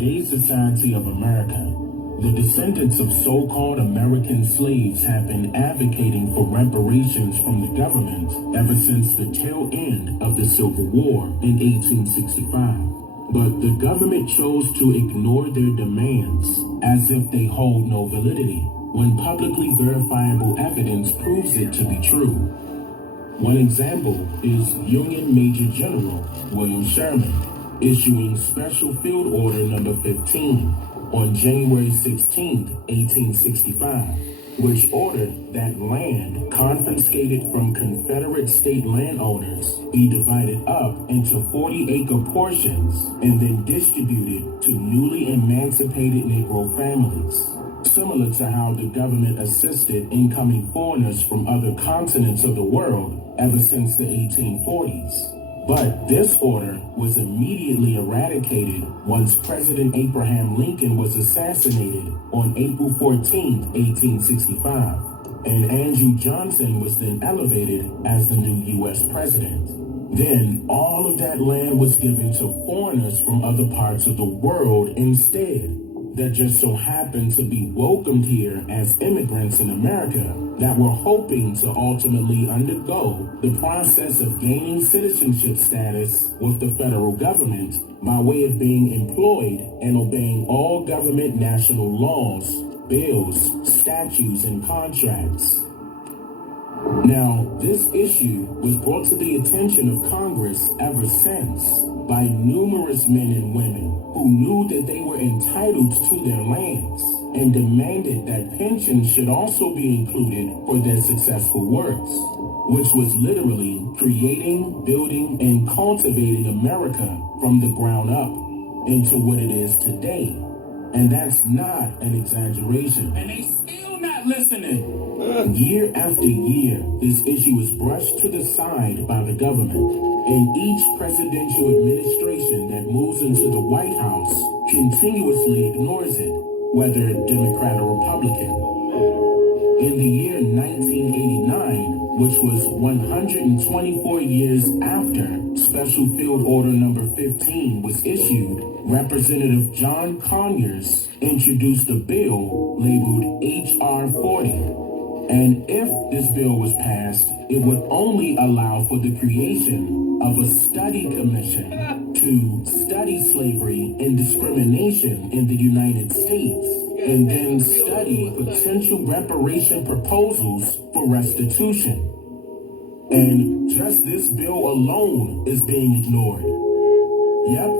today's society of America, the descendants of so-called American slaves have been advocating for reparations from the government ever since the tail end of the Civil War in 1865. But the government chose to ignore their demands as if they hold no validity, when publicly verifiable evidence proves it to be true. One example is Union Major General William Sherman issuing Special Field Order Number 15 on January 16, 1865, which ordered that land confiscated from Confederate state landowners be divided up into 40-acre portions and then distributed to newly emancipated Negro families, similar to how the government assisted incoming foreigners from other continents of the world ever since the 1840s. But this order was immediately eradicated once President Abraham Lincoln was assassinated on April 14, 1865, and Andrew Johnson was then elevated as the new U.S. president. Then all of that land was given to foreigners from other parts of the world instead, that just so happened to be welcomed here as immigrants in America that were hoping to ultimately undergo the process of gaining citizenship status with the federal government by way of being employed and obeying all government national laws, bills, statutes, and contracts. Now, this issue was brought to the attention of Congress ever since by numerous men and women who knew that they were entitled to their lands and demanded that pensions should also be included for their successful works, which was literally creating, building, and cultivating America from the ground up into what it is today. And that's not an exaggeration. And they still not listening. Year after year, this issue is brushed to the side by the government, and each presidential administration that moves into the White House continuously ignores it, whether Democrat or Republican. In the year 1989, which was 124 years after Special Field Order Number 15 was issued, Representative John Conyers introduced a bill labeled H.R. 40. And if this bill was passed, it would only allow for the creation of a study commission to study slavery and discrimination in the United States, and then study potential reparation proposals for restitution. And just this bill alone is being ignored. Yep,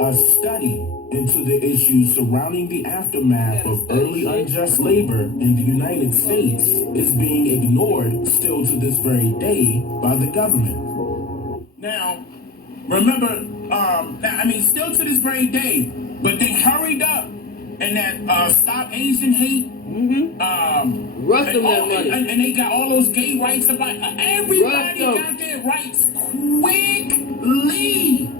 a study into the issues surrounding the aftermath of early unjust labor in the United States is being ignored still to this very day by the government. Now, remember, still to this very day, but they hurried up and that Stop Asian Hate, and they got all those gay rights about everybody got their rights quickly.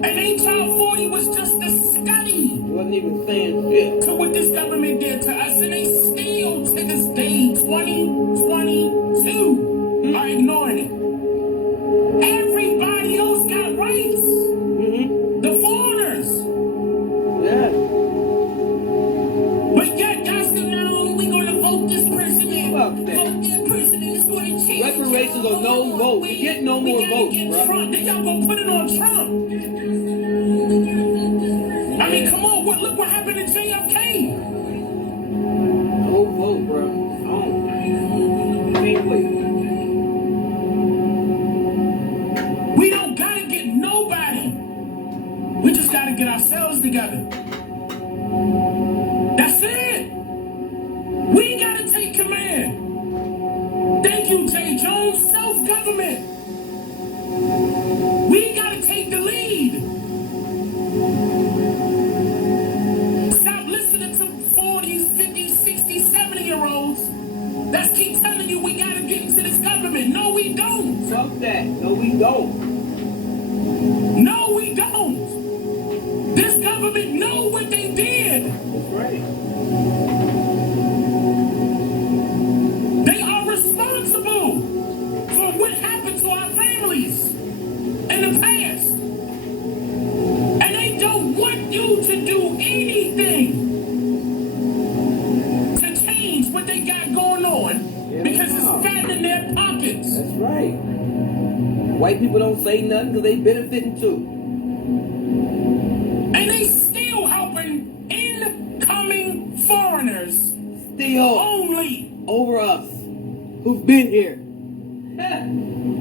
And HR 40 was just a study. Wasn't even saying shit to what this government did to us, and they still to this day, 2022, are ignoring it. Everybody else got rights. The foreigners. Yeah. But yet, guys, no, we're going to vote this person in. Vote that person in. It's going to change. Reparations or no vote. We get no more votes, bro. Trump. Then y'all going to put it on Trump. I mean, come on. Look what happened to JFK. No vote, bro. Can't wait. We don't got to get nobody. We just got to get ourselves together. That's it. We got to take command. Thank you, Jay Jones. Self-government. We got to take the lead. Stop listening to 40s, 50s, 60s, 70-year-olds that keep telling you we got to get into this government. No, we don't. Fuck that. No, we don't. No, we don't. This government know what they did. That's right. They are responsible for what happened to our families in the past. don't say nothing because they benefiting too. And they still helping incoming foreigners. Still Only. over us. Who've been here.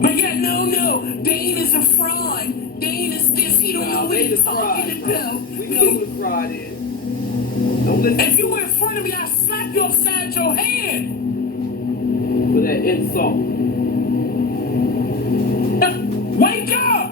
But yeah, no. Dane is a fraud. Dane is this. He don't know what he's talking about. We know who the fraud is. Don't listen If you were in front of me, I'd slap you upside your head. for that insult. Wake up!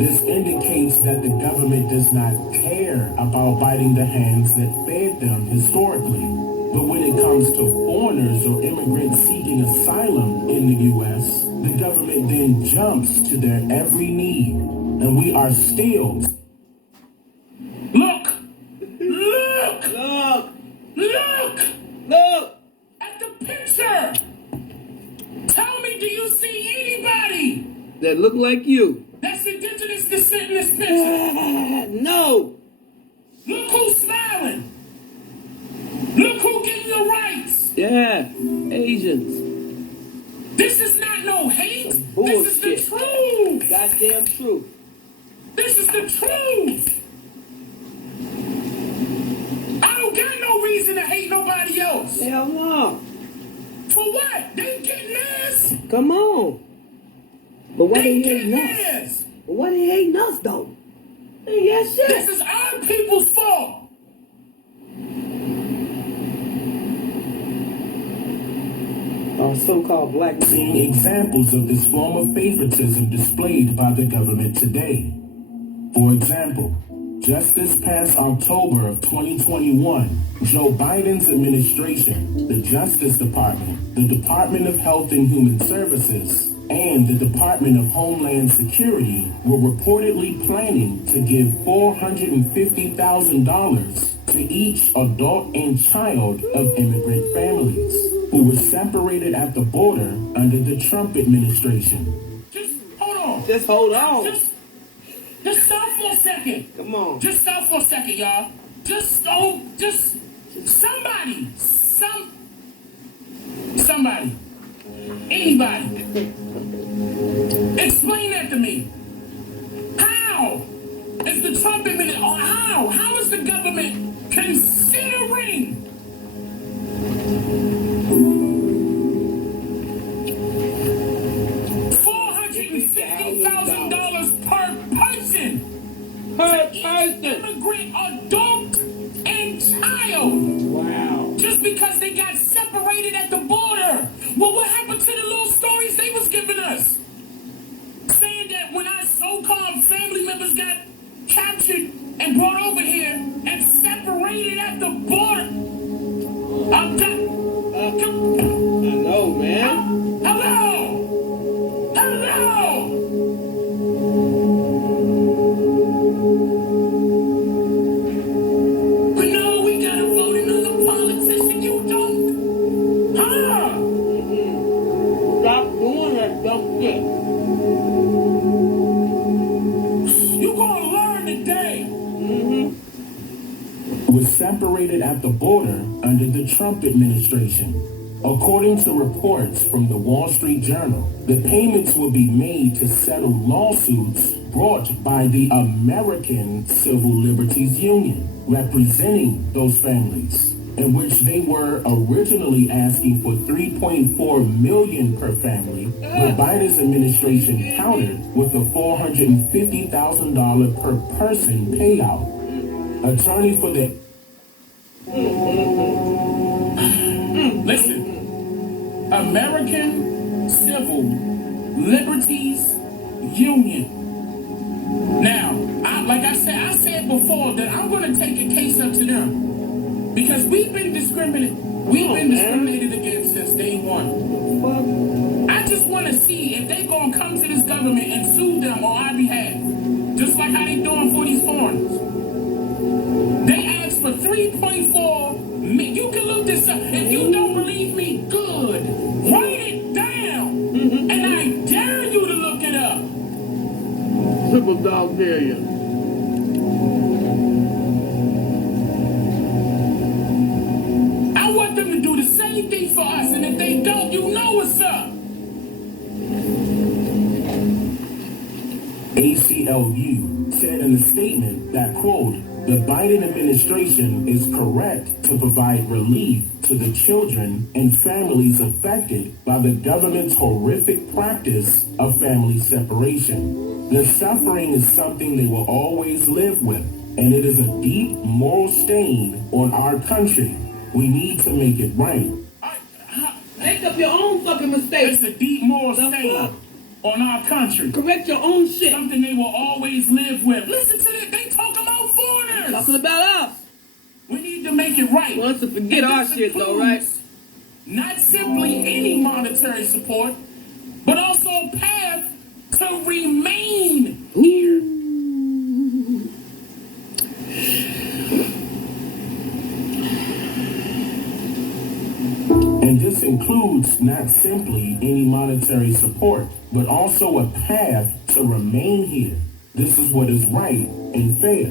This indicates that the government does not care about biting the hands that fed them historically. But when it comes to foreigners or immigrants seeking asylum in the U.S., the government then jumps to their every need. And we are still... Look! Look At the picture! Tell me, do you see anybody that look like you. that's indigenous descent in this picture? No. Look who's smiling. Look who getting your rights. Yeah, Asians. This is not no hate. Bullshit. This is the truth. Goddamn truth. This is the truth. I don't got no reason to hate nobody else. Hell no. For what? They getting this. Come on. But why they getting hating us? this. But why they hating us though? They got shit. This is our people's fault. Our so-called black Seeing examples of this form of favoritism displayed by the government today. For example, just this past October of 2021, Joe Biden's administration, the Justice Department, the Department of Health and Human Services, and the Department of Homeland Security were reportedly planning to give $450,000 to each adult and child of immigrant families who were separated at the border under the Trump administration. Just hold on. Just hold on. Just stop for a second. Come on. Just stop for a second, y'all. Somebody. Anybody. Explain that to me. How is the Trump administration, or how is the government considering $450,000 per person? Per Each person. immigrant adult and child. Wow. Just because they got separated at the border. Well, what happened to the little stories they was giving us? Saying that when our so-called family members got captured and brought over here and separated at the border. I know, man. Hello! But no, we gotta vote another politician. You don't. Stop doing that dumb shit. You gonna learn today. Was separated at the border under the Trump administration. According to reports from the Wall Street Journal, the payments will be made to settle lawsuits brought by the American Civil Liberties Union, representing those families, in which they were originally asking for $3.4 million per family, but Biden's administration countered with a $450,000 per person payout. Attorney for the... Listen. American Civil Liberties Union. Now, I said before that I'm going to take a case up to them. Because we've been discriminated against since day one. I just want to see if they going to come to this government and sue them on our behalf. Just like how they doing for these foreigners. They asked for 3.4 million. You can look this up. If you don't believe me, good. Write it down. And I dare you to look it up. Triple dog dare you. I want them to do the same thing for us. And if they what's up? ACLU said in a statement that, quote, the Biden administration is correct to provide relief to the children and families affected by the government's horrific practice of family separation. The suffering is something they will always live with, and it is a deep moral stain on our country. We need to make it right. Make up your own fucking mistakes. It's a deep moral stain on our country. Correct your own shit. Something they will always live with. Listen to this. They talk about foreigners. Talking about us. We need to make it right. Want us to forget our shit though, right? Not simply any monetary support, but also a path to remain here. And this includes not simply any monetary support, but also a path to remain here. This is what is right and fair.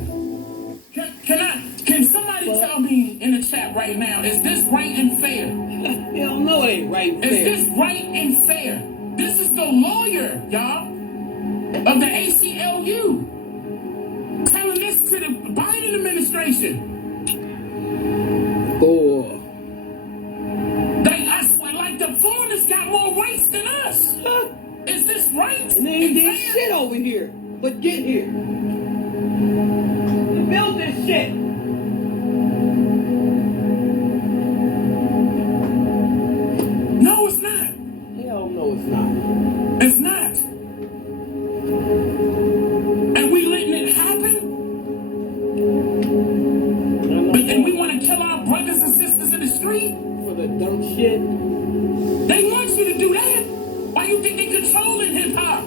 Can somebody tell me in the chat right now, is this right and fair? Hell no, it ain't right and fair. Is this right and fair? This is the lawyer, y'all, of the ACLU, telling this to the Biden administration. Oh. I swear, like the foreigners got more rights than us. Is this right? And they ain't did shit over here, but get here. We built this shit. No, it's not. Hell no, it's not. It's not. And we letting it happen? And we want to kill our brothers and sisters in the street? For the dumb shit. They want you to do that. Why you think they controlling hip-hop?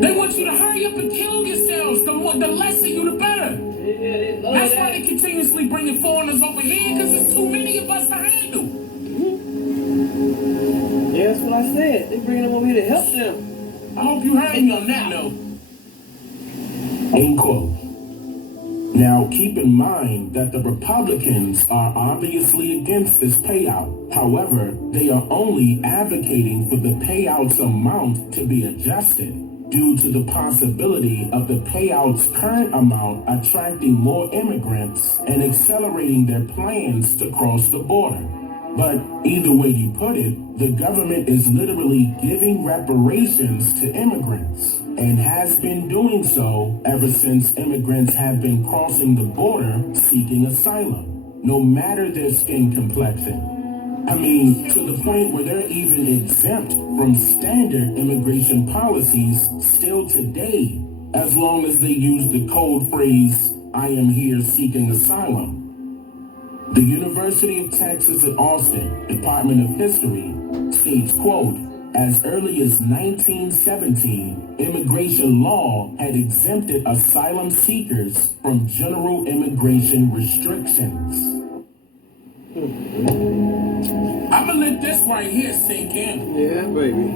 They want you to hurry up and kill yourselves. The lesser you, the better. Yeah, That's why they continuously bringing foreigners over here, because there's too many of us to handle. Yeah, that's what I said. They bringing them over here to help them. I hope you heard me on that note. End quote. Now, keep in mind that the Republicans are obviously against this payout. However, they are only advocating for the payout's amount to be adjusted due to the possibility of the payout's current amount attracting more immigrants and accelerating their plans to cross the border. But either way you put it, the government is literally giving reparations to immigrants and has been doing so ever since immigrants have been crossing the border seeking asylum, no matter their skin complexion. I mean, to the point where they're even exempt from standard immigration policies still today, as long as they use the code phrase, "I am here seeking asylum." The University of Texas at Austin Department of History states, quote, as early as 1917, immigration law had exempted asylum seekers from general immigration restrictions. I'm gonna let this right here sink in. Yeah, baby.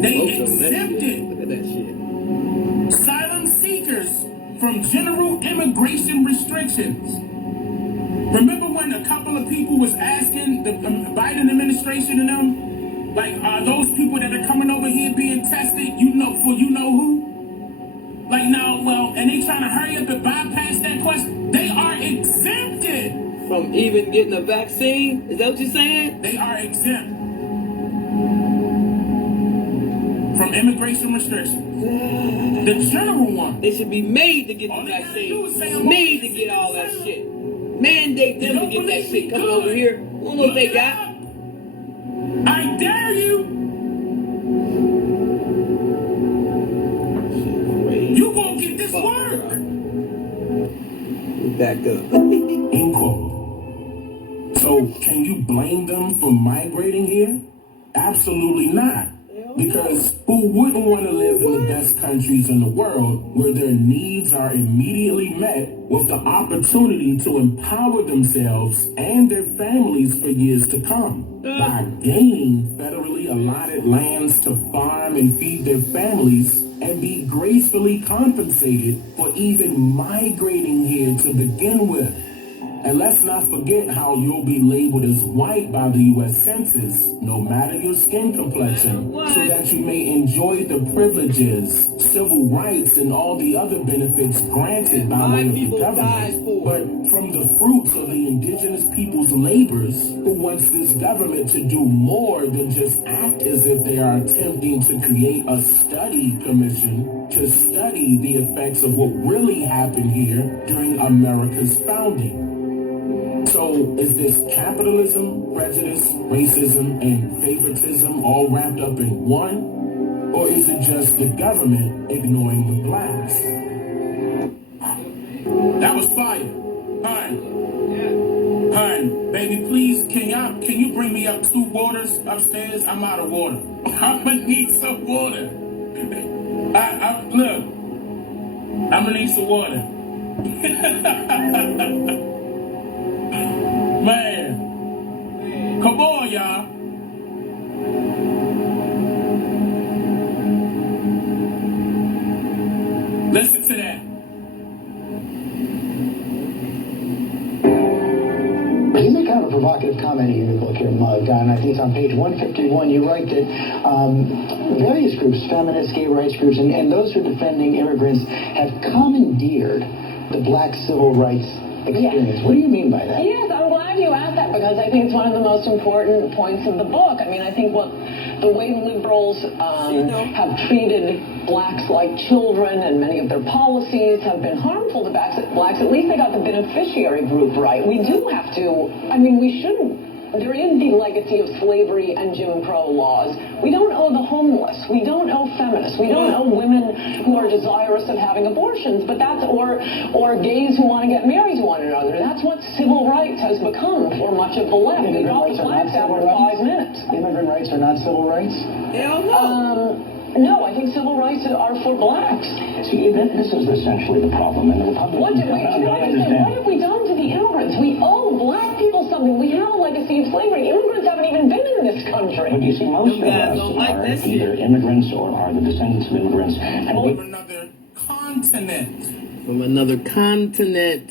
They exempted Look at that shit. asylum seekers from general immigration restrictions. Remember when a couple of people was asking the Biden administration and them, like, are those people that are coming over here being tested, you know who? Like, no, well, and they trying to hurry up and bypass that question. They are exempted from even getting a vaccine? Is that what you're saying? They are exempt from immigration restrictions. The general one. They should be made to get the vaccine. Made to get all that shit. Mandate them to get that shit coming over here. I don't know what they got. I dare you. You gonna get this work. Back up. End quote. So can you blame them for migrating here? Absolutely not. Because who wouldn't want to live in the best countries in the world where their needs are immediately met with the opportunity to empower themselves and their families for years to come by gaining federally allotted lands to farm and feed their families and be gracefully compensated for even migrating here to begin with? And let's not forget how you'll be labeled as white by the U.S. Census, no matter your skin complexion, so that you may enjoy the privileges, civil rights, and all the other benefits granted by way of the government. But from the fruits of the indigenous people's labors, who wants this government to do more than just act as if they are attempting to create a study commission to study the effects of what really happened here during America's founding. So, is this capitalism, prejudice, racism, and favoritism all wrapped up in one? Or is it just the government ignoring the blacks? That was fire. Hun, baby, please, can you bring me up 2 waters upstairs? I'm out of water. I'm gonna need some water. Look, I'm gonna need some water. Man, come on, y'all. Listen to that. You make kind of a provocative comment in your book here, Mug, and I think it's on page 151. You write that various groups, feminist, gay rights groups, and those who are defending immigrants have commandeered the black civil rights experience. Yes. What do you mean by that? Yes, I'm glad you asked that because I think it's one of the most important points of the book. I mean, I think the way liberals have treated blacks like children and many of their policies have been harmful to blacks. At least they got the beneficiary group right. We do have to, I mean, we shouldn't. There is the legacy of slavery and Jim Crow laws. We don't owe the homeless. We don't owe feminists. We don't owe women who are desirous of having abortions. But that's or gays who want to get married to one another. That's what civil rights has become for much of the left. They drop the blacks after 5 minutes. Immigrant rights are not civil rights? Hell no. No, I think civil rights are for blacks. See, this is essentially the problem. And the Republicans What have we done to the immigrants? We owe black people something. We have a legacy of slavery. Immigrants haven't even been in this country. But you see, most of guys us don't like are that either shit. immigrants or are the descendants of immigrants. And From another continent. From another continent.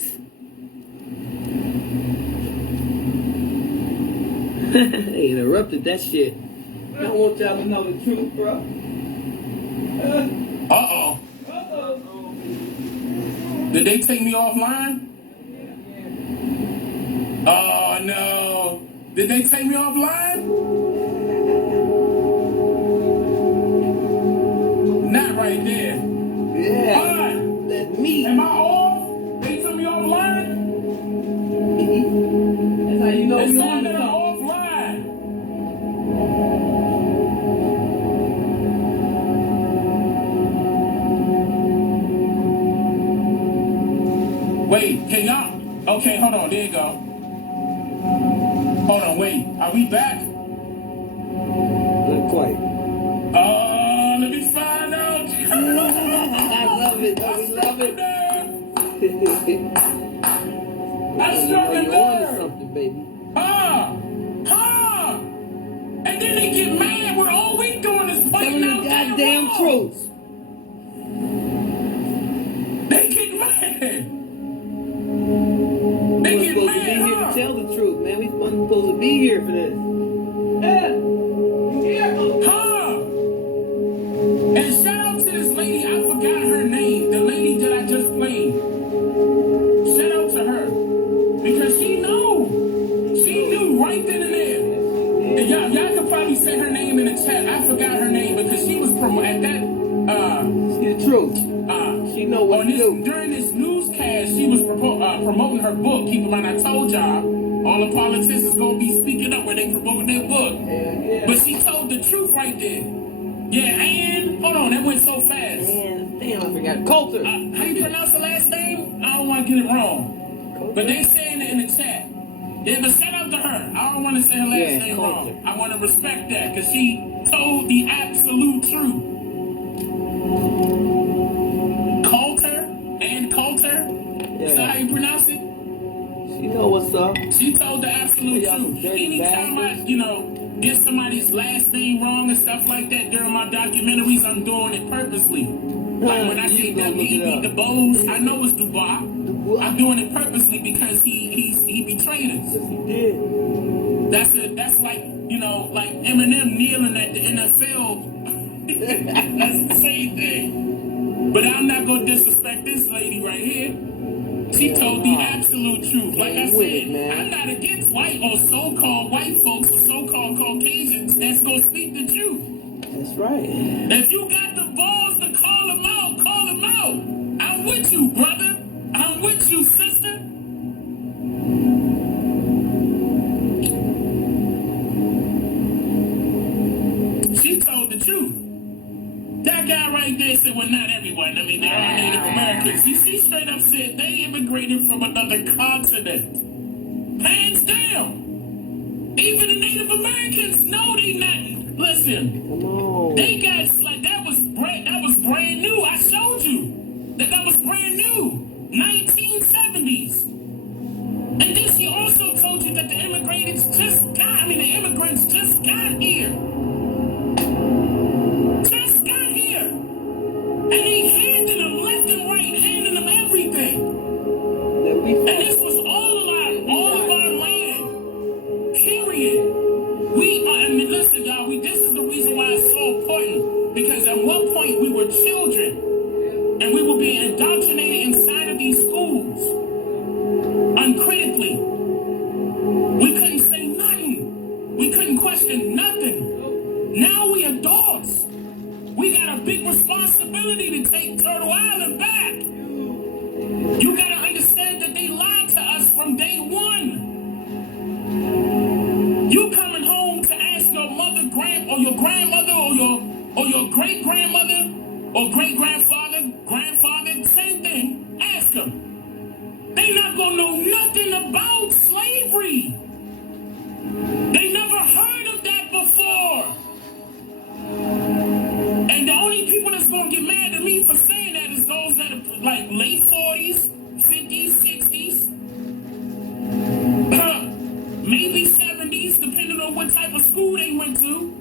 They interrupted that shit. I don't want y'all to know the truth, bro. Uh-oh. Did they take me offline? Oh, no. Did they take me offline? Not right there. Yeah. Fine. That's me. Am I off? They took me offline? That's how you know It's we saying on that I'm something. offline. Wait, can y'all? Okay, hold on. There you go. Hold on, wait. Are we back? Not quite. Let me find out. I love it. I We struck love a it. nerve. I struck a You're on to nerve. something, baby. And then they get mad when all we doing is Telling pointing the out their goddamn wrongs. truth. They get mad. We're They get supposed to be mad, here huh? to tell the truth, man. We wasn't supposed to be here for this. And shout out to this lady, I forgot her name, the lady that I just played. Shout out to her. Because she knew right then and there. And y'all could probably say her name in the chat. I forgot her name because she was at that, See the truth. She know what to do. during this newscast, she was promoting her book. Keep in mind, I told y'all, all the politicians gonna be speaking up when they promote their book. Yeah. But she told the truth right there. Yeah, and hold on, that went so fast. And damn, I forgot. Coulter. How you pronounce the last name? I don't want to get it wrong. But they saying it in the chat. Yeah, but shout out to her. I don't want to say her last name Coulter. wrong. I want to respect that because she told the absolute truth. Coulter? Is that how you pronounce it? She know what's up. She told the absolute Y'all some truth. dirty Anytime bastards. I, get somebody's last name wrong and stuff like that during my documentaries, I'm doing it purposely. Like when I say You gonna look it W.E.B. up. Du Bois, I know it's Dubois. I'm doing it purposely because he betrayed us. Yes, he did. That's like, like Eminem kneeling at the NFL. That's the same thing. But I'm not gonna disrespect this lady right here. She told the absolute truth. Like I said, I'm not against white or so-called white folks or so-called Caucasians that's gonna speak the truth. That's right. If you got the balls to call them out, call them out. I'm with you, brother. I'm with you, sister. She told the truth. That guy right there said, well, not everyone. I mean, there are Native Americans. She straight up said they immigrated from another continent. Hands down. Even the Native Americans know they not. Listen, they got like that was brand new. I showed you that was brand new, 1970s. And then she also told you that the immigrants just got here. And they handed them left and right, handing them everything. And this was all of our land. Period. Listen, y'all, this is the reason why it's so important. Because at one point we were children. And we were being indoctrinated inside of these schools. Uncritically. We couldn't say nothing. We couldn't question nothing. Now we adults. We got a big responsibility to take Turtle Island back. You gotta understand that they lied to us from day one. You coming home to ask your mother, or your grandmother, or your great grandmother, or great grandfather, same thing. Ask them. They not gonna know nothing about slavery. They never heard of that before. And the only people that's going to get mad at me for saying that is those that are like late 40s, 50s, 60s, maybe 70s, depending on what type of school they went to.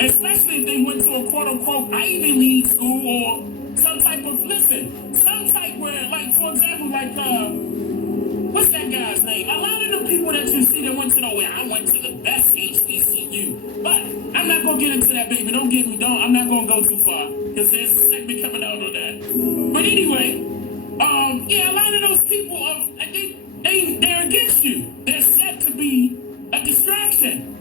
Especially if they went to a quote-unquote Ivy League school or some type where, like, for example, like, what's that guy's name? A lot of the people that you see that went to I went to the best HBCU. But I'm not going to get into that, baby. Don't get me down. I'm not going to go too far. Because there's a segment coming out on that. But anyway, a lot of those people, they're against you. They're set to be a distraction.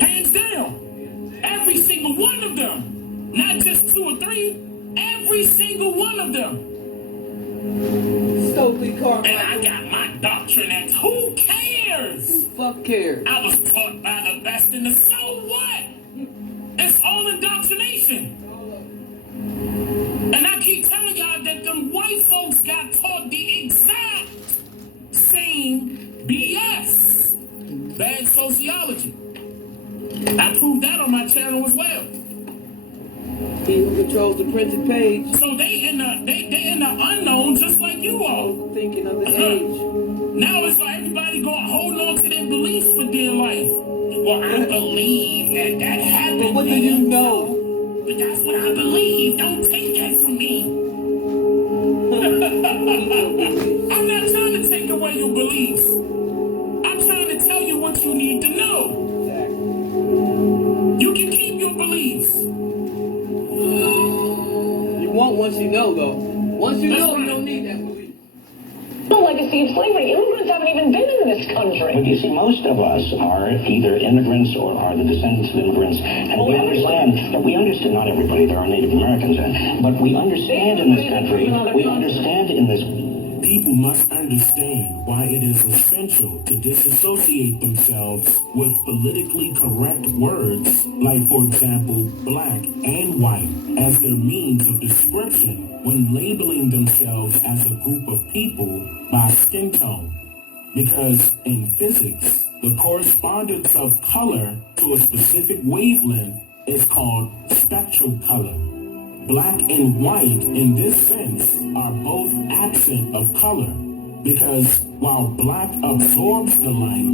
Hands down. Every single one of them. Not just 2 or 3. Every single one of them. Stokely Carmichael. And I got my doctrine at who cares? Who fuck cares? I was taught by the best in the so what? It's all indoctrination. And I keep telling y'all that them white folks got taught the exact same BS. Bad sociology. I proved that on my channel as well. He who controls the printed page. So they in the unknown just like you are. Thinking of the age. Now it's like everybody going hold on to their beliefs for dear life. Well, I believe that happened. But what do you know? But that's what I believe. Don't take that from me. I'm not trying to take away your beliefs. I'm trying to tell you what you need to know. You can keep your beliefs. You won't once you know, though. Once you know, you don't need that belief. The legacy of slavery. Immigrants haven't even been in this country. But you see, most of us are either immigrants or are the descendants of immigrants. And we understand, not everybody, there are Native Americans in, but we understand in this country, People must understand why it is essential to disassociate themselves with politically correct words, like, for example, black and white, as their means of description when labeling themselves as a group of people by skin tone. Because in physics, the correspondence of color to a specific wavelength is called spectral color. Black and white, in this sense, are both absent of color, because while black absorbs the light,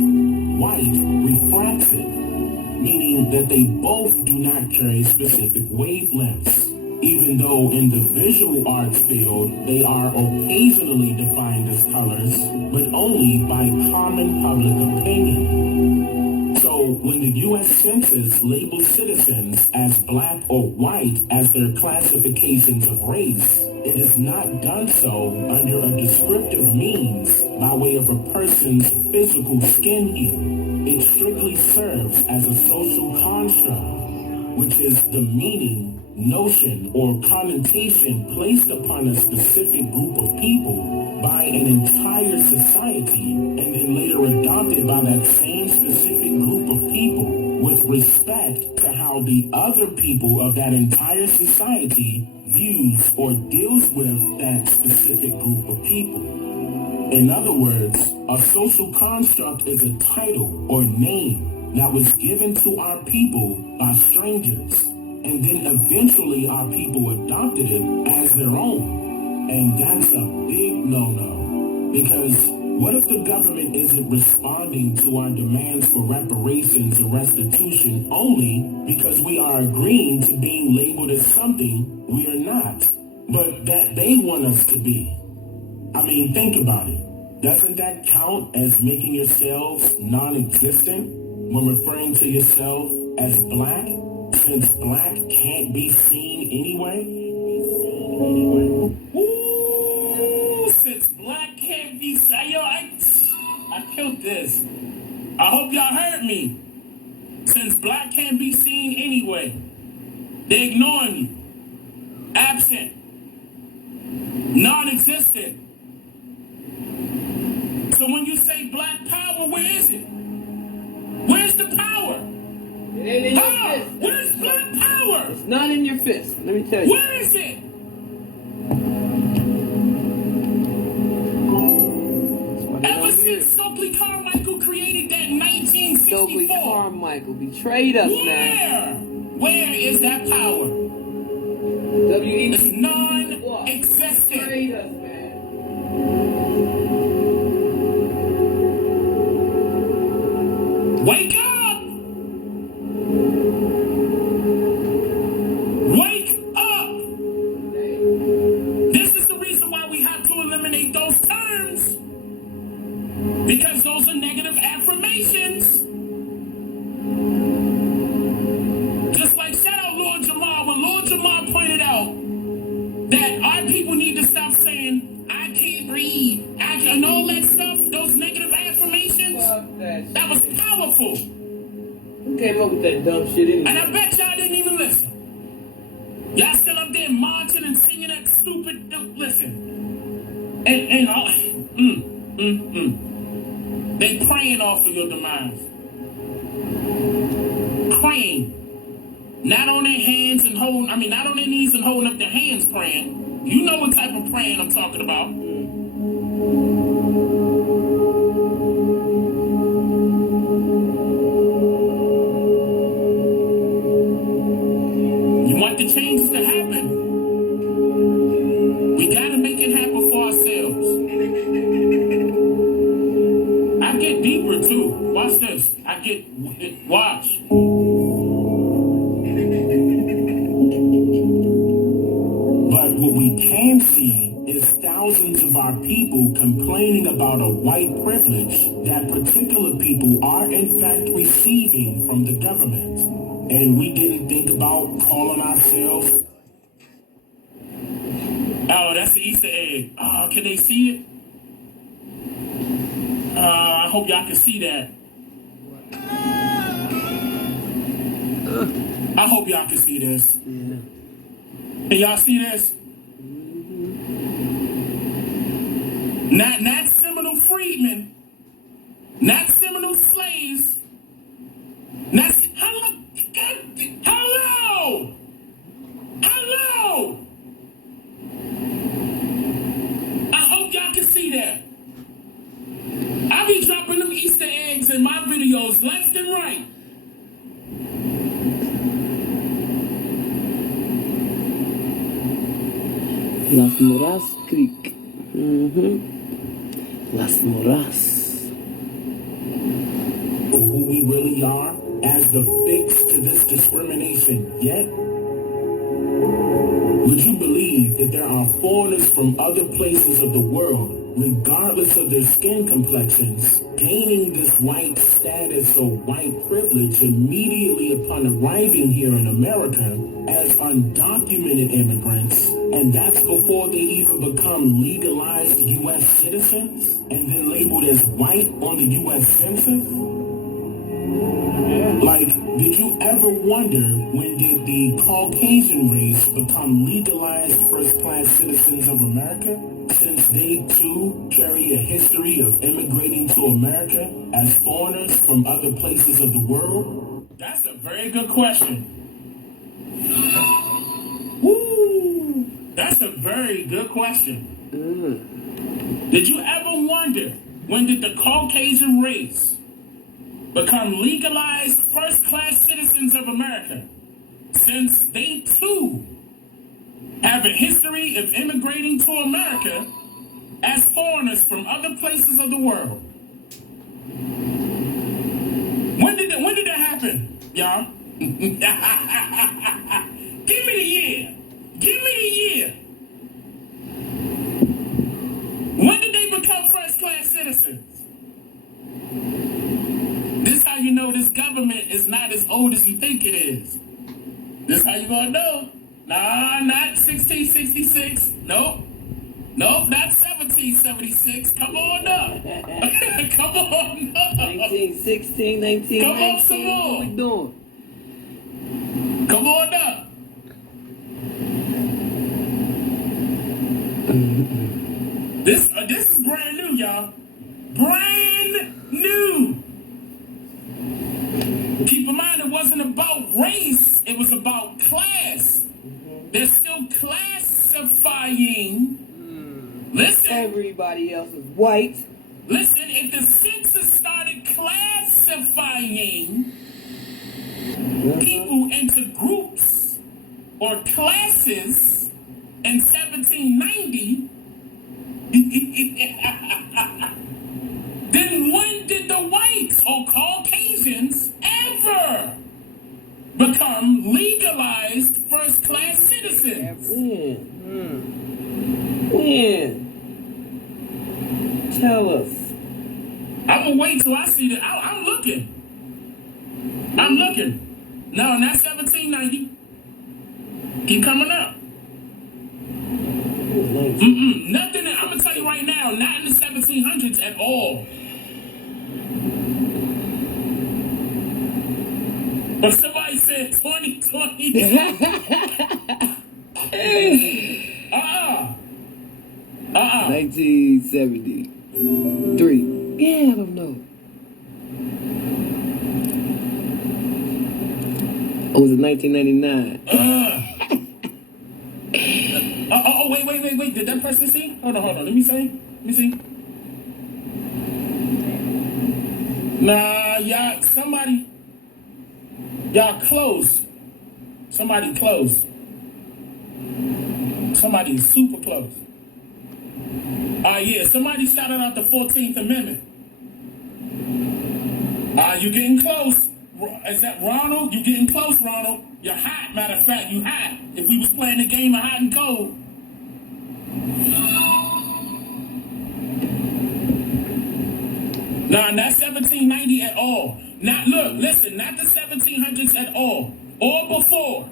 white refracts it, meaning that they both do not carry specific wavelengths. even though in the visual arts field they are occasionally defined as colors, but only by common public opinion. So when the U.S. Census labels citizens as black or white as their classifications of race, it is not done so under a descriptive means by way of a person's physical skin hue. It strictly serves as a social construct, which is the meaning, notion, or connotation placed upon a specific group of people by an entire society and then later adopted by that same specific group of people with respect to how the other people of that entire society views or deals with that specific group of people. In other words, a social construct is a title or name that was given to our people by strangers, and then eventually our people adopted it as their own. And that's a big no-no, because what if the government isn't responding to our demands for reparations and restitution only because we are agreeing to being labeled as something we are not, but that they want us to be? I mean, think about it. Doesn't that count as making yourselves non-existent when referring to yourself as black, since black can't be seen anyway? Ooh, since black can't be seen. Yo, I killed this. I hope y'all heard me. Since black can't be seen anyway, they ignoring you. Absent. Non-existent. So when you say black power, where is it? Where's the power? It ain't in your fist. Where's black power? It's not in your fist. Let me tell you. Where is it? Ever since Stokely Carmichael created that 1964. Stokely Carmichael betrayed us, man. Where is that power? It's non-existent. Betrayed us, man. Wake up! Wake up! This is the reason why we have to eliminate those terms. Because those are negative affirmations. Just like shout out Lord Jamal, when Lord Jamal pointed out that our people need to stop saying, I can't breathe, and all that stuff, those negative affirmations, that was powerful. Who came up with that dumb shit anyway? And I bet y'all didn't even listen. Y'all still up there marching and singing that stupid, listen. And all, They praying off of your demise. Praying. Not on their hands and not on their knees and holding up their hands praying. You know what type of praying I'm talking about. You want the changes to happen. We gotta make it happen for ourselves. I get deeper too. Watch this. Watch. But what we can see is thousands of our people complaining about a white privilege that particular people are in fact receiving from the government. And we didn't think about calling ourselves. Oh, that's the Easter egg. Oh, can they see it? I hope y'all can see that. I hope y'all can see this. Can y'all see this? Not Seminole freedmen, not Seminole slaves, not hello. I hope y'all can see that. I be dropping them Easter eggs in my videos left and right. Las Moras Creek. Las Moras. Who we really are as the fix to this discrimination yet? Would you believe that there are foreigners from other places of the world, regardless of their skin complexions, gaining this white status or white privilege immediately upon arriving here in America as undocumented immigrants, and that's before they even become legalized U.S. citizens and then labeled as white on the U.S. Census? Like, did you ever wonder when did the Caucasian race become legalized first-class citizens of America? Since they, too, carry a history of immigrating to America as foreigners from other places of the world? That's a very good question. Woo! That's a very good question. Did you ever wonder when did the Caucasian race become legalized first-class citizens of America, since they too have a history of immigrating to America as foreigners from other places of the world? When did that happen, y'all? Give me the year. Give me the year. When did they become first-class citizens? This how you know this government is not as old as you think it is. This how you gonna know. Nah, not 1666. Nope. Nope, not 1776. Come on up. Come on up. 1916, 1919. Come on, some more. What we doing? Come on up. This is brand new, y'all. Brand new. Keep in mind, it wasn't about race. It was about class. They're still classifying. Listen. Everybody else is white. Listen, if the census started classifying people into groups or classes in 1790, then when did the whites or Caucasians ever become legalized first-class citizens? When? Tell us. I'm gonna wait till I see that. I'm looking. I'm looking. No, not 1790. Keep coming up. Nothing. I'm gonna tell you right now. Not in the 1700s at all. But somebody said 2020. 1973. Yeah, I don't know. Or was it 1999? Wait. Did that person see? Hold on. Let me see. Nah, y'all close. Somebody close. Somebody is super close. Yeah, somebody shouted out the 14th Amendment. You getting close. Is that Ronald? You getting close, Ronald. You're hot, matter of fact, you hot. If we was playing a game of hot and cold. Nah, not 1790 at all. Not the 1700s at all. Or before.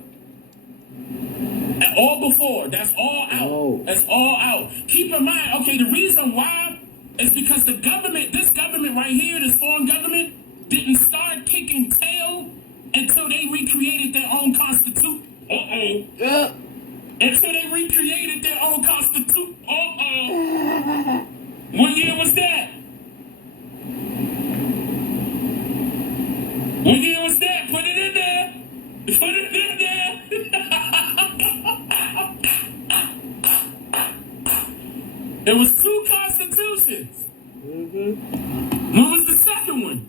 All before. That's all out. Oh. That's all out. Keep in mind, okay, the reason why is because this government right here, this foreign government, didn't start kicking tail until they recreated their own constitution. Until they recreated their own constitution. What year was that? What year was that? Put it in there. It was 2 constitutions. What was the second one?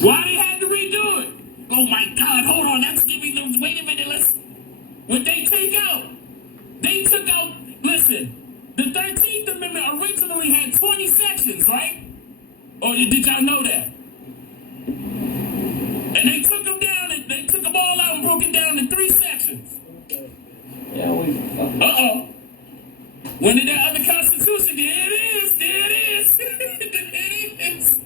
Why they had to redo it? Oh my God, hold on, that's giving them, wait a minute, what they take out? They took out, listen, the 13th Amendment originally had 20 sections, right? Or did y'all know that? And they took them down, and they took them all out and broke it down in 3 sections. Yeah, we Uh-oh. When did that other constitution? There it is. There it is. There it is.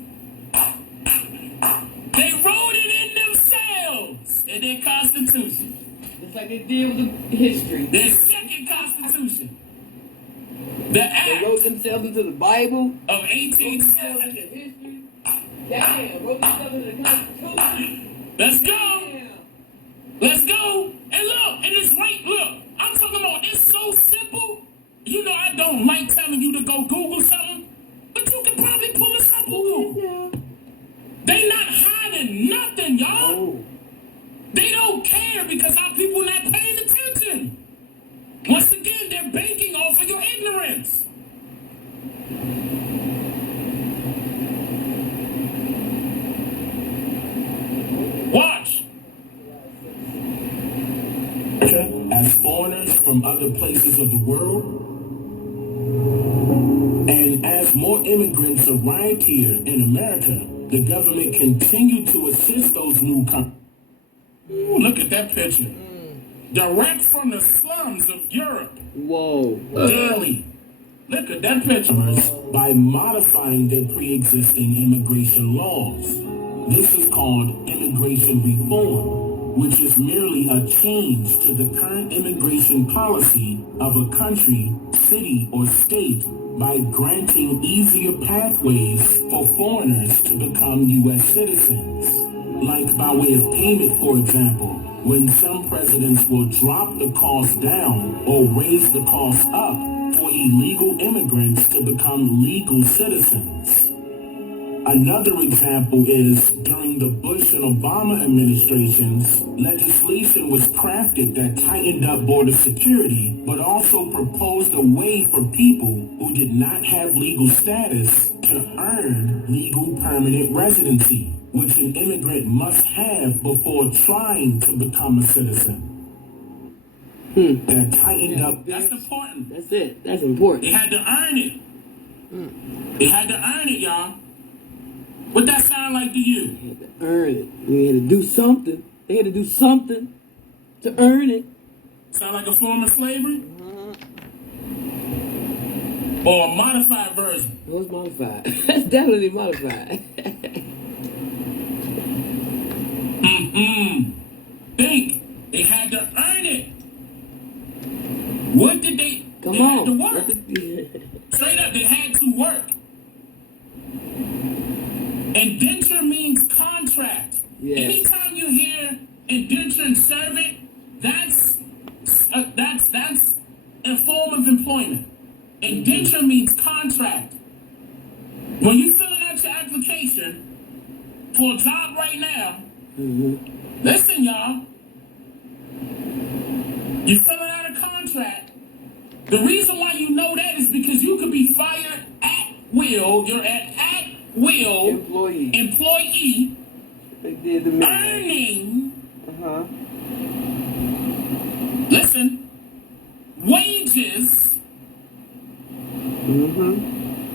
They wrote it in themselves in their constitution. Just like they did with the history. Their second constitution. The Act They wrote themselves into the Bible. of Wrote themselves 1870. into history. Damn. Wrote themselves into the Constitution. Let's go. Damn. Let's go. And look, and it's right. Look, I'm talking about it's so simple. You know I don't like telling you to go Google something, but you can probably pull this up on Google. They not hiding nothing, y'all. Oh. They don't care because our people not paying attention. Once again, they're banking off of your ignorance. Watch. As foreigners from other places of the world, and as more immigrants arrived here in America, the government continued to assist those new Ooh, look at that picture. Direct from the slums of Europe. Whoa. Daily. Look at that picture. By modifying their pre-existing immigration laws. This is called immigration reform, which is merely a change to the current immigration policy of a country, city, or state by granting easier pathways for foreigners to become U.S. citizens. Like by way of payment, for example, when some presidents will drop the cost down or raise the cost up for illegal immigrants to become legal citizens. Another example is during the Bush and Obama administrations, legislation was crafted that tightened up border security, but also proposed a way for people who did not have legal status to earn legal permanent residency, which an immigrant must have before trying to become a citizen. That tightened up. That's important. That's it. That's important. They had to earn it. They had to earn it, y'all. What that sound like to you? They had to earn it. You had to do something. They had to do something to earn it. Sound like a form of slavery? Or a modified version? It was modified. That's definitely modified. Think. They had to earn it. What did they? Come they on. had to work. Straight up, they had to work. Indenture means contract. Yes. Anytime you hear indenture and servant, that's a form of employment. Indenture means contract. When you filling out your application for a job right now, listen, y'all. You filling out a contract. The reason why you know that is because you could be fired at will. You're an at will employee They did the minute. earning. Listen, wages.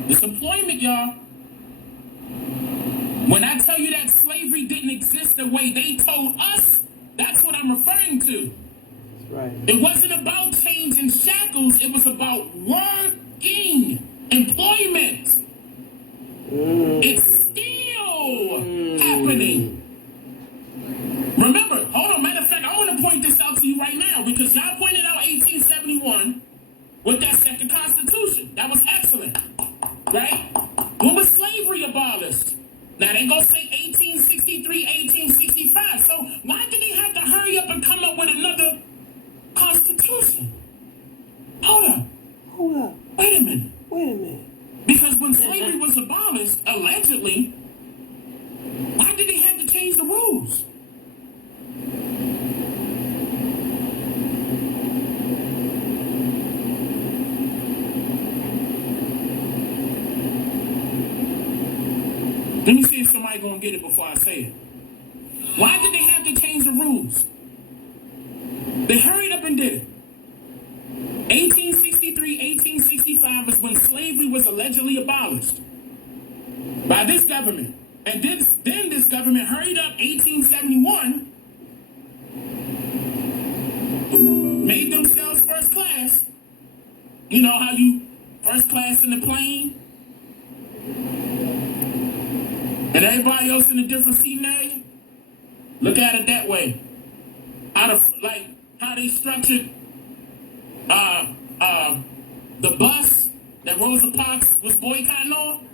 It's employment, y'all. When I tell you that slavery didn't exist the way they told us, that's what I'm referring to. That's right. It wasn't about changing shackles, it was about working, employment. It's still happening. Remember, hold on, matter of fact, I want to point this out to you right now because y'all pointed out 1871 with that second constitution. That was excellent, right? When was slavery abolished? Now they gonna say 1863, 1865. So why did they have to hurry up and come up with another constitution? Hold up. Wait a minute. Because when slavery was abolished, allegedly, why did they have to change the rules? Let me see if somebody gonna get it before I say it. Why did they have to change the rules? They hurried up and did it. 1863, 1865 is when slavery was allegedly abolished by this government. And then this government hurried up 1871, made themselves first first class. You know how you first class in the plane? And everybody else in a different seating area? Look at it that way. How they structured the bus that Rosa Parks was boycotting on.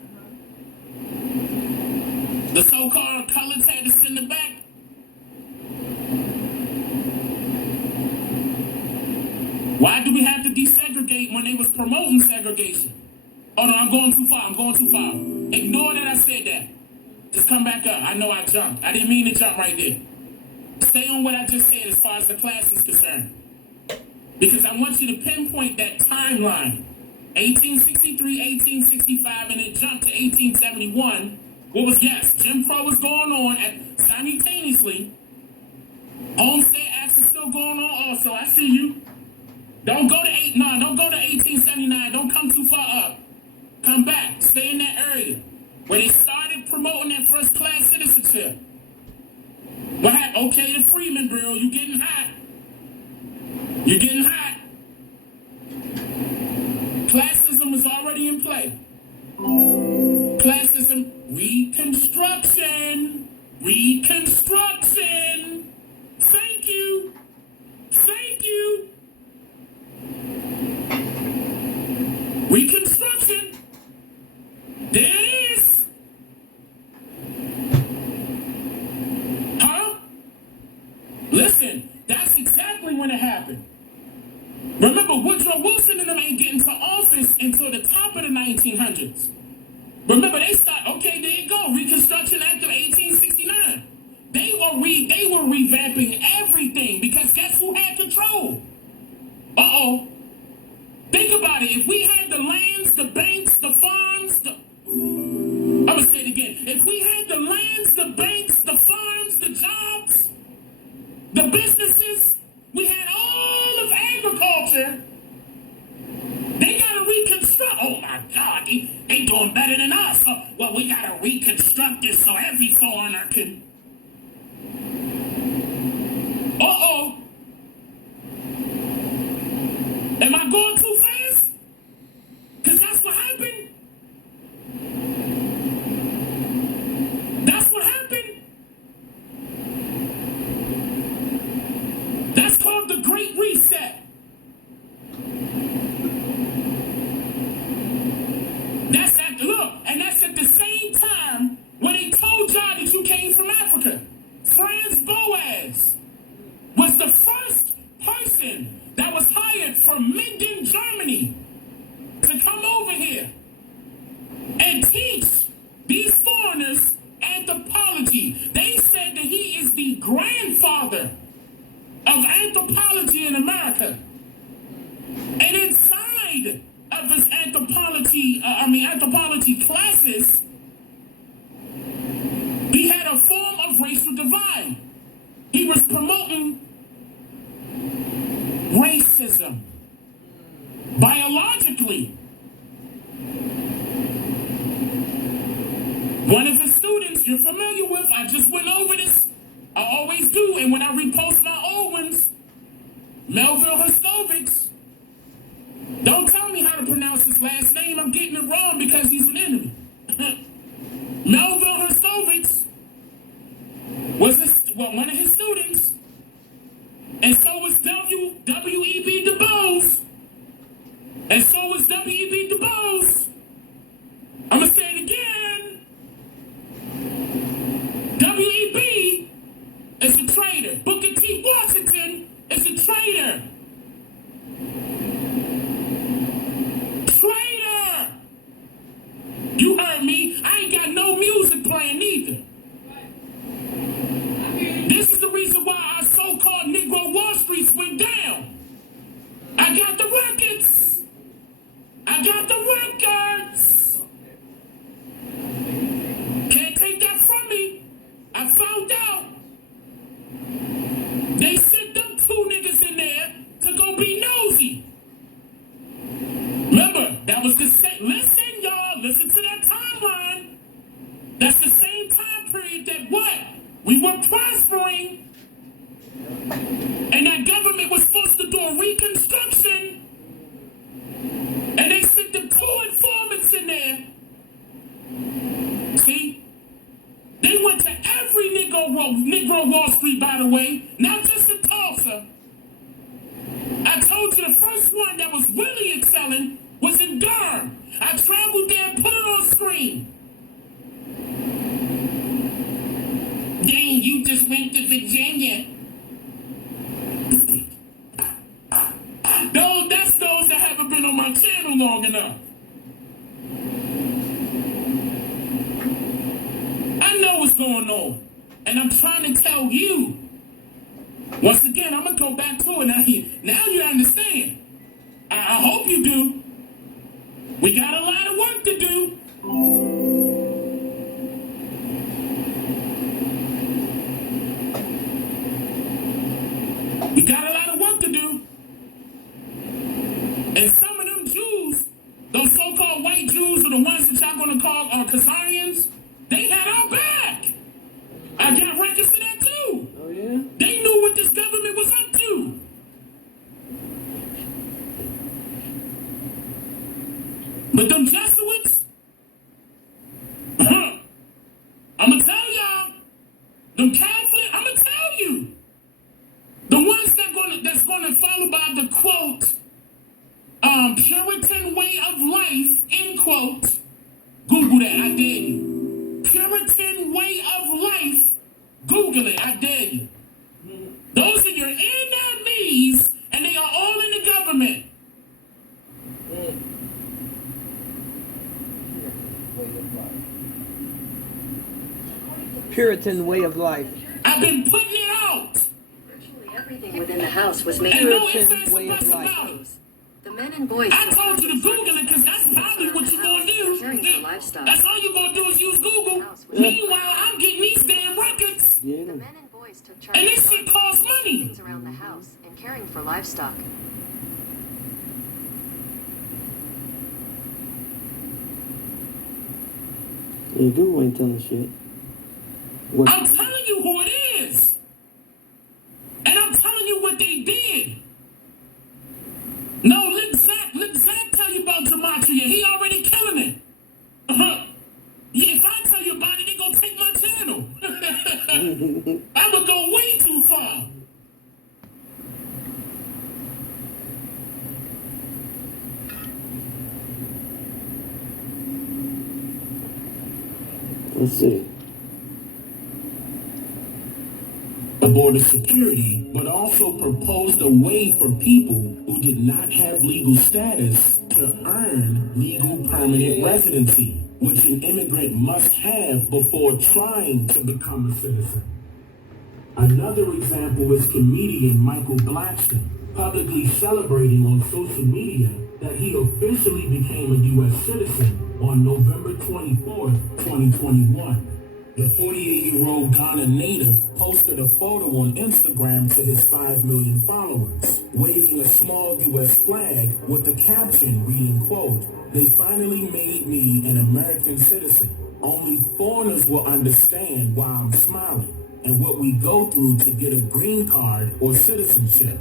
The so-called coloreds had to sit in the back. Why do we have to desegregate when they was promoting segregation? Oh no, I'm going too far. Ignore that I said that. Just come back up. I know I jumped. I didn't mean to jump right there. Stay on what I just said as far as the class is concerned. Because I want you to pinpoint that timeline. 1863, 1865, and then jump to 1871. What was, yes, Jim Crow was going on simultaneously. Homestead Acts is still going on also. I see you. Don't go to 1879. Don't come too far up. Come back. Stay in that area where they started promoting that first class citizenship. What happened? Okay, the Freeman Bureau, you getting hot. You're getting hot. Classism is already in play. Classism, Reconstruction. Thank you. Reconstruction. There it is. Huh? Listen, that's exactly when it happened. Remember, Woodrow Wilson and them ain't getting to office until the top of the 1900s. Remember, they okay, there you go, Reconstruction Act of 1869. They were revamping everything because guess who had control? Uh-oh. Think about it. If we had the lands, the banks, the farms, I'm going to say it again. If we had the lands, the banks, the farms, the jobs, the businesses, we had all of agriculture, they got to reconstruct. Oh my God, they doing better than us. Well, we got to reconstruct this so every foreigner can. Uh-oh. Am I going too fast? Because that's what happened. That's called the Great Reset. That's at the same time when they told y'all that you came from Africa. Franz Boas was the first person that was hired from Minden, Germany to come over here and teach these foreigners anthropology. They said that he is the grandfather of anthropology in America. And inside of his anthropology classes, he had a form of racial divide. He was promoting racism biologically. One of his students you're familiar with, I just went over this. I always do, and when I repost my old ones, Melville Hrstovich. Don't tell me how to pronounce his last name. I'm getting it wrong because he's an enemy. Melville Hrstovich was one of his students, and so was W.E.B. Du Bois, and so was W.E.B. Du Bois. I'm gonna say it again. W.E.B. is a traitor. Booker T. Washington is a traitor. Traitor! You heard me. I ain't got no music playing either. This is the reason why our so-called Negro Wall Streets went down. I got the records. Can't take that from me. I found out. They sent them two niggas in there to go be nosy. Remember, that was the same. Listen, y'all. Listen to that timeline. That's the same time period that what? We were prospering. And that government was supposed to do a reconstruction. on Wall Street, by the way, not just in Tulsa. I told you the first one that was really excelling was in Durham. I traveled there and put it on screen. Dang, you just went to Virginia. That's those that haven't been on my channel long enough. I know what's going on. And I'm trying to tell you. Once again, I'm going to go back to it. Now you understand. I hope you do. We got a lot of work to do. We got a lot of work to do. And some of them Jews, those so-called white Jews, are the ones that y'all going to call Khazarians, they had our back. I got records to that too. Oh, yeah? They knew what this government was up to. But them Jesuits, I'm going to tell y'all, them Catholic, I'm going to tell you, the ones that's going to follow by the quote, Puritan way of life, end quote, Google that, I dare you. Puritan way of life, Google it, I dare you. Those are your enemies, and they are all in the government. Puritan way of life. I've been putting it out. Virtually everything within the house was made. And no Puritan ifs, way of ands, or life. buts. The men and boys. I told you to Google it because that's probably what you're going to do. Caring for livestock. That's all you're going to do is use Google. Meanwhile, I'm getting these damn records. Yeah. The men and boys took charge And of this shit costs money. things around the house and caring for livestock. Yeah, Google ain't telling shit. What? I'm telling you who it is. And I'm telling you what they did. No, let Zach tell you about Gematria. He already killing it. Yeah, if I tell you about it, they gonna take my channel. I would go way too far. Let's see. Border security, but also proposed a way for people who did not have legal status to earn legal permanent residency, which an immigrant must have before trying to become a citizen. Another example is comedian Michael Blackson, publicly celebrating on social media that he officially became a U.S. citizen on November 24th, 2021. The 48-year-old Ghana native posted a photo on Instagram to his 5 million followers, waving a small U.S. flag with the caption reading, quote, "They finally made me an American citizen. Only foreigners will understand why I'm smiling and what we go through to get a green card or citizenship."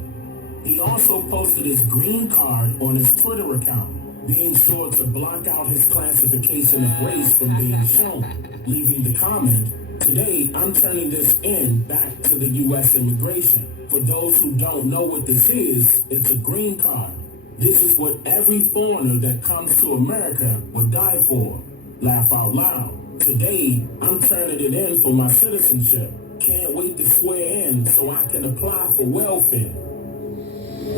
He also posted his green card on his Twitter account, being sure to block out his classification of race from being shown, leaving the comment, "Today, I'm turning this in back to the U.S. immigration. For those who don't know what this is, it's a green card. This is what every foreigner that comes to America would die for. Laugh out loud. Today, I'm turning it in for my citizenship. Can't wait to swear in so I can apply for welfare."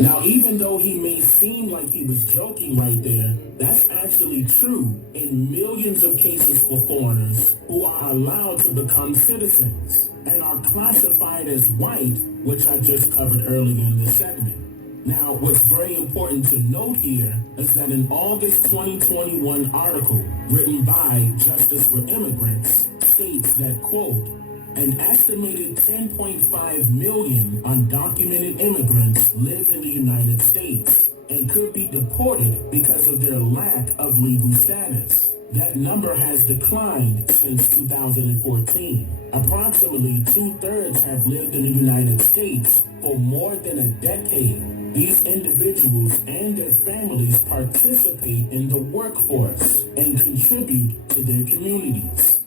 Now, even though he may seem like he was joking right there, that's actually true in millions of cases for foreigners who are allowed to become citizens and are classified as white, which I just covered earlier in this segment. Now, what's very important to note here is that an August 2021 article written by Justice for Immigrants states that, quote, "An estimated 10.5 million undocumented immigrants live in the United States and could be deported because of their lack of legal status. That number has declined since 2014. Approximately 2/3 have lived in the United States for more than a decade. These individuals and their families participate in the workforce and contribute to their communities."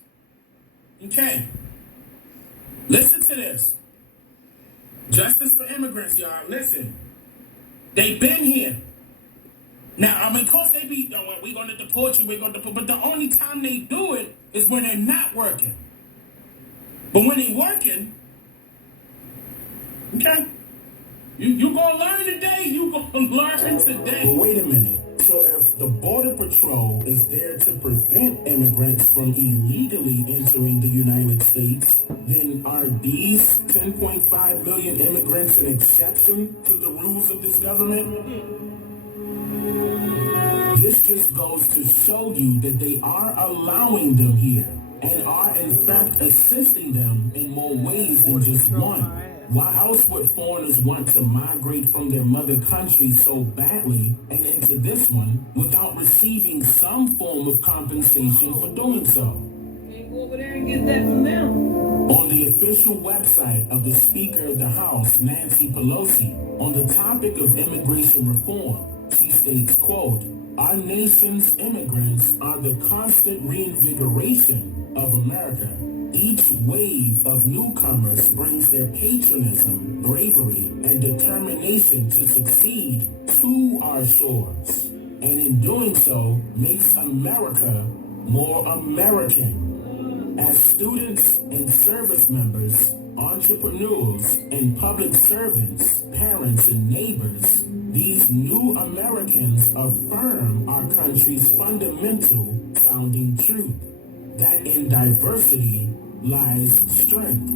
Okay. Listen to this. Justice for immigrants, y'all. Listen. They've been here. Now, I mean, of course they be, well, we're going to deport you, we're going to deport, but the only time they do it is when they're not working. But when they're working, okay, you going to learn today, you going to learn today. Well, wait a minute. So if the Border Patrol is there to prevent immigrants from illegally entering the United States, then are these 10.5 million immigrants an exception to the rules of this government? This just goes to show you that they are allowing them here and are in fact assisting them in more ways than just one. Why else would foreigners want to migrate from their mother country so badly and into this one without receiving some form of compensation for doing so? Go over there and get that from them. On the official website of the Speaker of the House, Nancy Pelosi, on the topic of immigration reform, she states, quote, "Our nation's immigrants are the constant reinvigoration of America. Each wave of newcomers brings their patriotism, bravery, and determination to succeed to our shores, and in doing so makes America more American. As students and service members, entrepreneurs and public servants, parents and neighbors, these new Americans affirm our country's fundamental founding truth, that in diversity lies strength.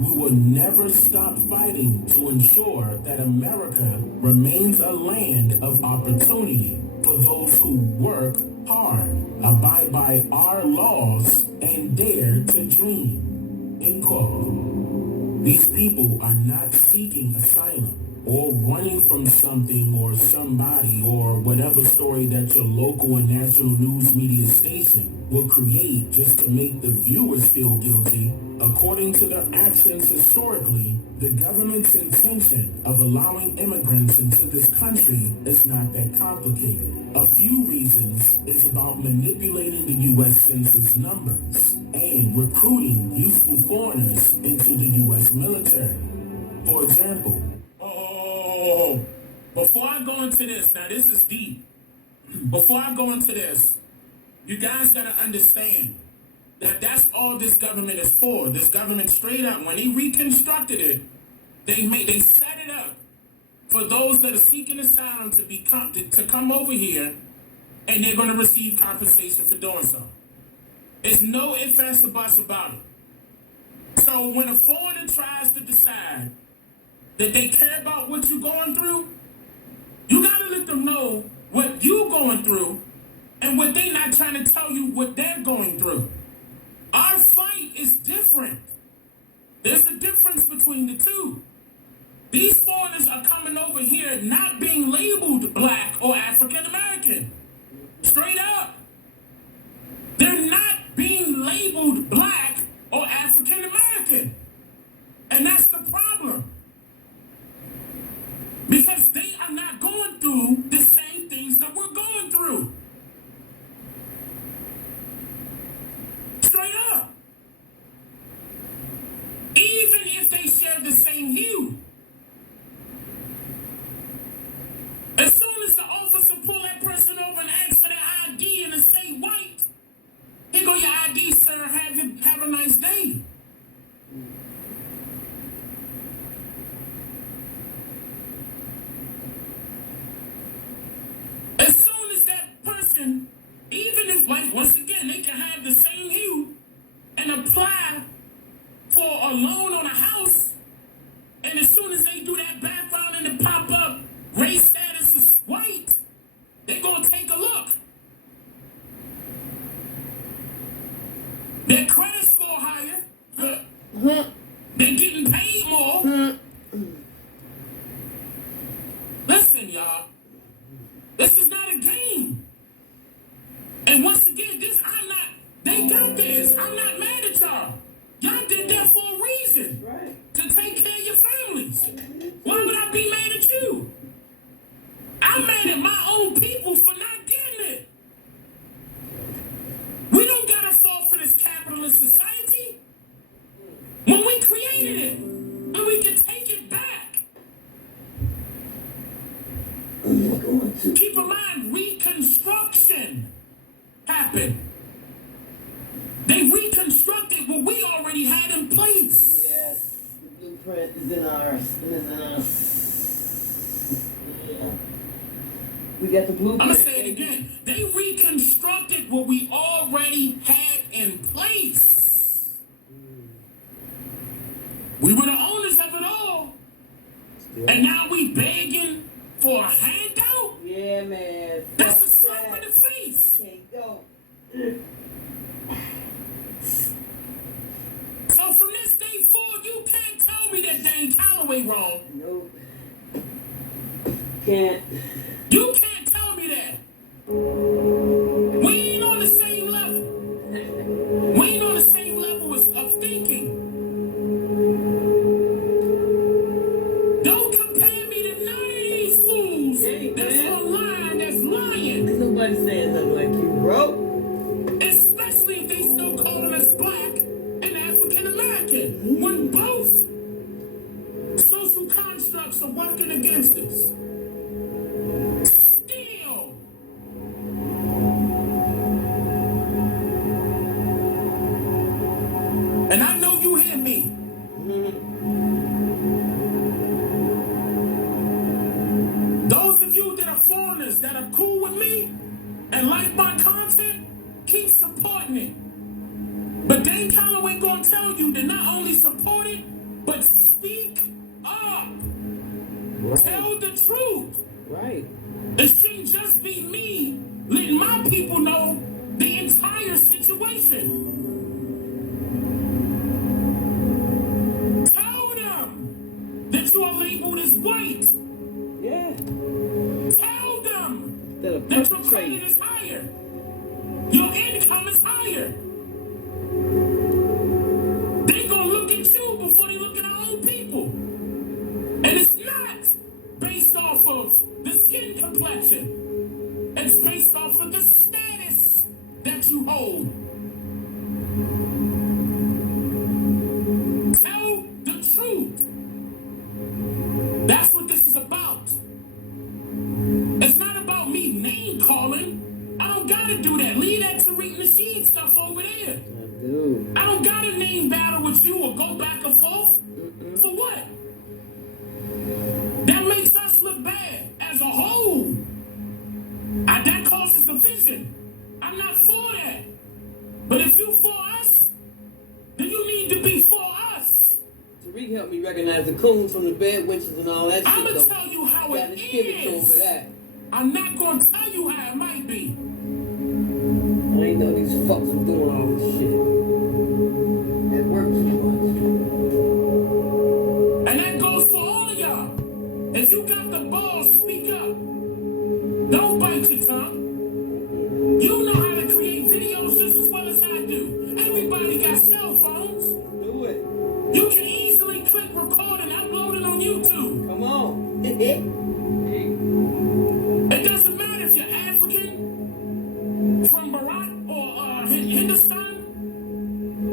We will never stop fighting to ensure that America remains a land of opportunity for those who work hard, abide by our laws, and dare to dream." End quote. These people are not seeking asylum or running from something or somebody or whatever story that your local and national news media station will create just to make the viewers feel guilty. According to their actions historically, the government's intention of allowing immigrants into this country is not that complicated. A few reasons is about manipulating the U.S. Census numbers and recruiting useful foreigners into the U.S. military. For example, before I go into this, now this is deep. Before I go into this, you guys gotta understand that that's all this government is for. This government straight up, when they reconstructed it, they set it up for those that are seeking asylum to come over here, and they're gonna receive compensation for doing so. There's no ifs, ands, or buts about it. So when a foreigner tries to decide that they care about what you're going through, you gotta let them know what you're going through and what they're not trying to tell you what they're going through. Our fight is different. There's a difference between the two. These foreigners are coming over here not being labeled black or African American. Straight up. They're not being labeled black or African American. And that's the problem. Because they are not going through the same things that we're going through. Straight up. Even if they share the same hue. As soon as the officer pull that person over and ask for their ID and it say white, here go your ID, sir, have a nice day. As soon as that person, even if, like, once again, they can have the same hue and apply for a loan on a house, and as soon as they do that background and it pop up, race status is white, they're gonna take a look. Their credit score higher, they're getting paid more. Listen, y'all. This is not a game. And once again, they got this. I'm not mad at y'all. Y'all did that for a reason. Right. To take care of your families. Why would I be mad at you? I'm mad at my own people for not getting it. We don't gotta fall for this capitalist society. When we create happened. They reconstructed what we already had in place. Yes, the blueprint is in ours. Yeah. We got the blueprint. I'm gonna say it again. They reconstructed what we already had in place. We were the owners of it all. And now we begging for a handout? Yeah, man. That's a slap in the face. Can't go. So from this day forward, you can't tell me that Dane Calloway wrong. Nope. Can't. You can't tell me that. We ain't on the same level. We ain't on the same level of thinking. Don't compare me to none of these fools that's online that's lying. There's nobody saying nothing like you, bro. Especially if they still calling us black and African American. When both social constructs are working against us. Still. And I know you hear me. Those of you that are foreigners that are cool with me and like my content, keep supporting it. But Dane Calloway gonna tell you to not only support it, but speak up. Right. Tell the truth. Right. It shouldn't just be me letting my people know the entire situation. Tell them that you are labeled as white. Yeah. Tell them That'll that your perpetrate. credit is higher. Your income is higher. They gonna look at you before they look at our own people. And it's not based off of the skin complexion. It's based off of the status that you hold. Tell the truth. That's what this is about. It's not about me name calling. I don't gotta do that. Leave that Tariq Nasheed stuff over there. Dude. I don't gotta name battle with you or go back and forth. For what? That makes us look bad as a whole. That causes division. I'm not for that. But if you for us, then you need to be for us. Tariq helped me recognize the coons from the bed witches and all that shit. I'm gonna though. tell you how Gotta it give it to him for is. that. I'm not gonna tell you how it might be. I ain't know these fucks were doing all this shit. It works too And that goes for all of y'all. If you got the balls, speak up. Don't bite your tongue. You know how to create videos just as well as I do. Everybody got cell phones. much. Do it. You can easily click record and upload it on YouTube. Come on. It doesn't matter if you're African, from Bharat or Hindustan.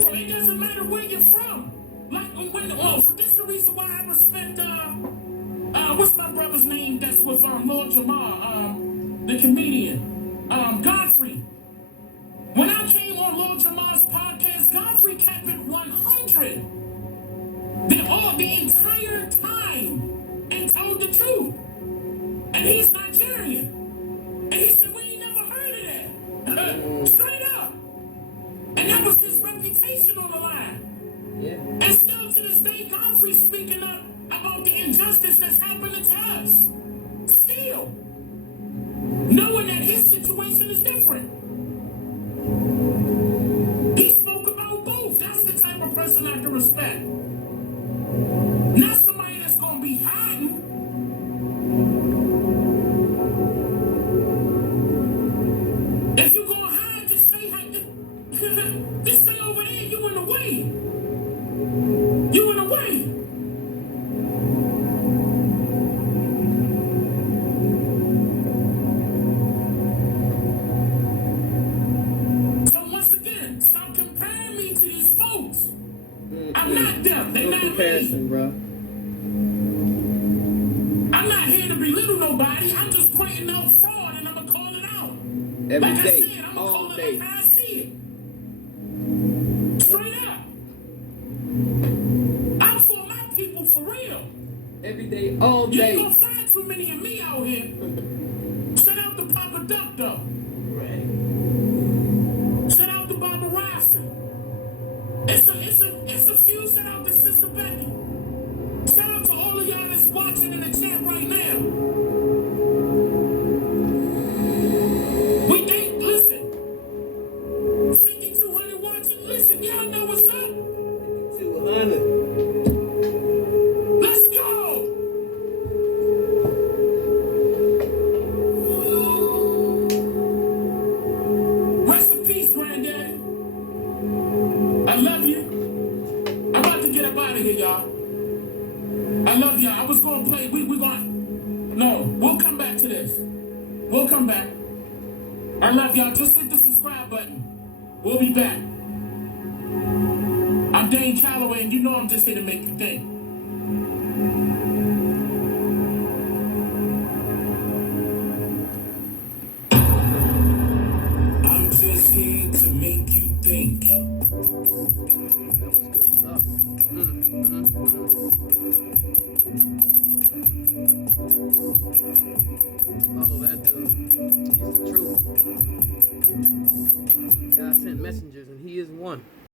So it doesn't matter where you're from. Like this is the reason why I respect what's my brother's name that's with Lord Jamar, the comedian, Godfrey. When I came on Lord Jamar's podcast, Godfrey kept it 100. The entire time and told the truth. And he's Nigerian. And he said, we ain't never heard of that. Straight up. And that was his reputation on the line. Yeah. And still to this day, Godfrey's speaking up about the injustice that's happening to us. Still. Knowing that his situation is different. He spoke about both. That's the type of person I can respect. Not somebody that's going to be hiding. If you're going to hide, just stay over there. You in the way. You in the way. So once again, stop comparing me to these folks. I'm not them. They're No not me. comparison, bro. I'm not here to belittle nobody. I'm just pointing out fraud and I'm going to call it out. Every Like day, I said, I'm going to all call all day. I see it. Straight up. I'm for my people for real. Every day, all You day. ain't gonna find too many of me out here. Shout out to Papa Duck though. Right. Shout out to Barbara Ryson. It's a few. Shout out to Sister Becky. Shout out to all of y'all that's watching in the chat right now. We ain't listen. 5,200 watching. Listen, y'all know what's up. 200. Let's go. Rest in peace, Granddaddy. I love you. I'm about to get up out of here, y'all. I love y'all. I was gonna play. We're gonna. No, we'll come back to this. We'll come back. I love y'all. Just hit the subscribe button. We'll be back. I'm Dane Calloway, and you know I'm just here to make you think. I'm just here to make you think. That was good stuff. Follow that dude. He's the truth. God sent messengers, and he is one.